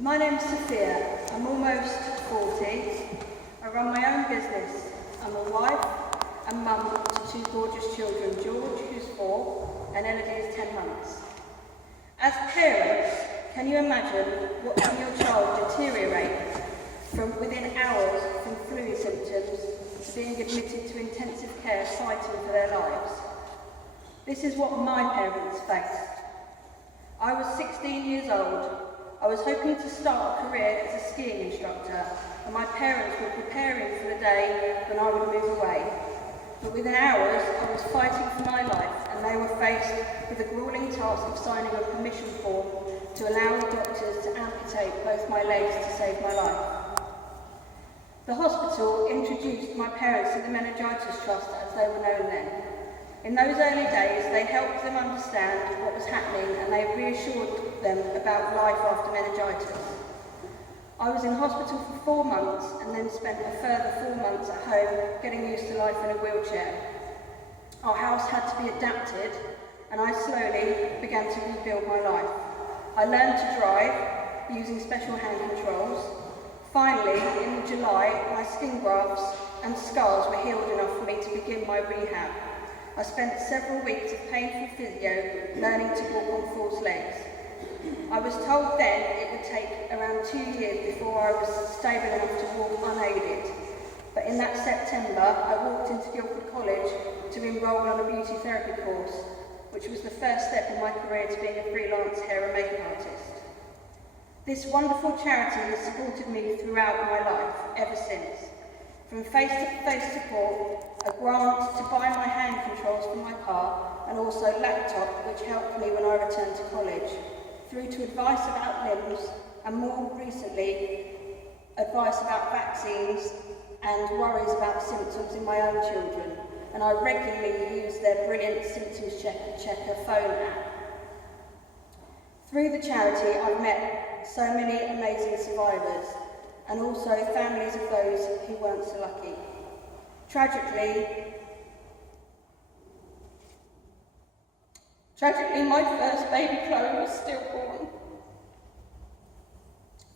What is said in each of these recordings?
My name's Sophia. I'm almost 40. I run my own business. I'm a wife and mum to two gorgeous children, George, who's 4, and Elodie is 10 months. As parents, can you imagine watching your child deteriorate from within hours from flu symptoms to being admitted to intensive care fighting for their lives? This is what my parents faced. I was 16 years old. I was hoping to start a career as a skiing instructor, and my parents were preparing for the day when I would move away. But within hours, I was fighting for my life, and they were faced with the gruelling task of signing a permission form to allow the doctors to amputate both my legs to save my life. The hospital introduced my parents to the Meningitis Trust, as they were known then. In those early days, they helped them understand what was happening, and they reassured them about life after meningitis. I was in hospital for 4 months and then spent a further 4 months at home getting used to life in a wheelchair. Our house had to be adapted, and I slowly began to rebuild my life. I learned to drive using special hand controls. Finally, in July, my skin grafts and scars were healed enough for me to begin my rehab. I spent several weeks of painful physio learning to walk on false legs. I was told then it would take around 2 years before I was stable enough to walk unaided. But in that September, I walked into Guildford College to enrol on a beauty therapy course, which was the first step in my career to being a freelance hair and makeup artist. This wonderful charity has supported me throughout my life, ever since. From face-to-face support, a grant to buy my hand controls for my car, and also laptop, which helped me when I returned to college, through to advice about limbs, and more recently, advice about vaccines and worries about symptoms in my own children. And I regularly use their brilliant symptoms checker phone app. Through the charity, I've met so many amazing survivors, and also families of those who weren't so lucky. Tragically, my first baby Chloe was stillborn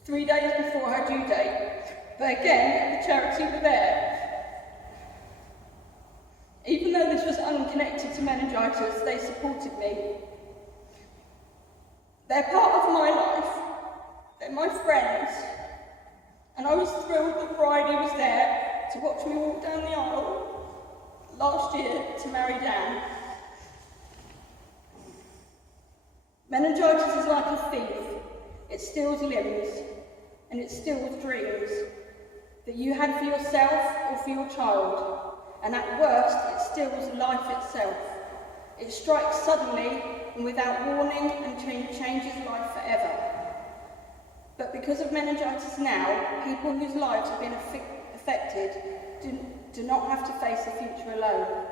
3 days before her due date, but again, the charity were there. Even though this was unconnected to meningitis, they supported me. They're part of my life, they're my friends, and I was thrilled that Bridie was there to watch me walk down the aisle last year to marry Dan. Meningitis is like a thief. It steals limbs, and it steals dreams that you had for yourself or for your child, and at worst, it steals life itself. It strikes suddenly and without warning and changes life forever. But because of meningitis now, people whose lives have been affected do not have to face the future alone.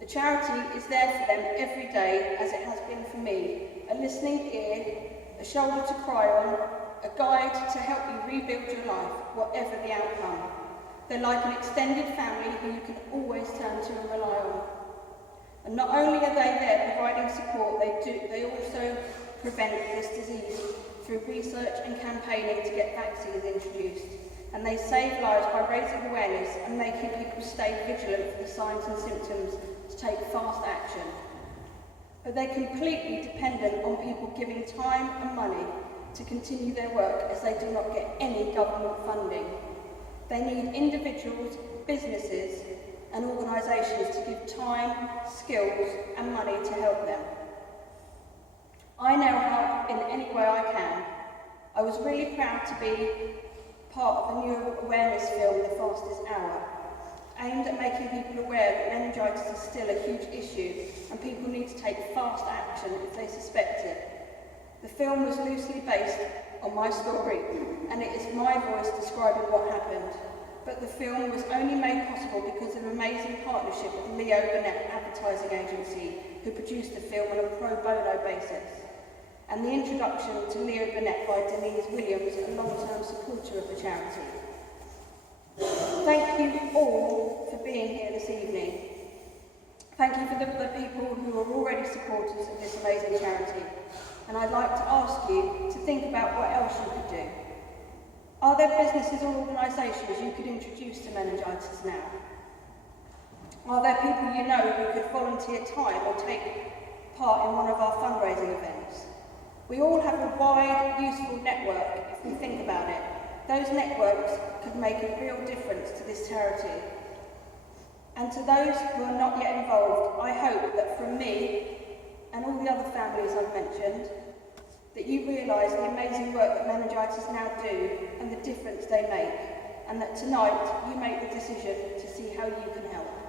The charity is there for them every day, as it has been for me. A listening ear, a shoulder to cry on, a guide to help you rebuild your life, whatever the outcome. They're like an extended family who you can always turn to and rely on. And not only are they there providing support, they also prevent this disease through research and campaigning to get vaccines introduced. And they save lives by raising awareness and making people stay vigilant for the signs and symptoms to take fast action. But they're completely dependent on people giving time and money to continue their work, as they do not get any government funding. They need individuals, businesses and organisations to give time, skills and money to help them. I now help in any way I can. I was really proud to be part of a new awareness film, The Fastest Hour, aimed at making people aware that meningitis is still a huge issue and people need to take fast action if they suspect it. The film was loosely based on my story, and it is my voice describing what happened. But the film was only made possible because of an amazing partnership with Leo Burnett Advertising Agency, who produced the film on a pro bono basis, and the introduction to Leo Burnett by Denise Williams, a long-term supporter of the charity. Thank you all for being here this evening. Thank you for the people who are already supporters of this amazing charity. and I'd like to ask you to think about what else you could do. Are there businesses or organisations you could introduce to Meningitis Now? Are there people you know who could volunteer time or take part in one of our fundraising events? We all have a wide, useful network if we think about it. Those networks could make a real difference to this charity. And to those who are not yet involved, I hope that from me and all the other families I've mentioned, that you realise the amazing work that Meningitis Now do and the difference they make, and that tonight you make the decision to see how you can help.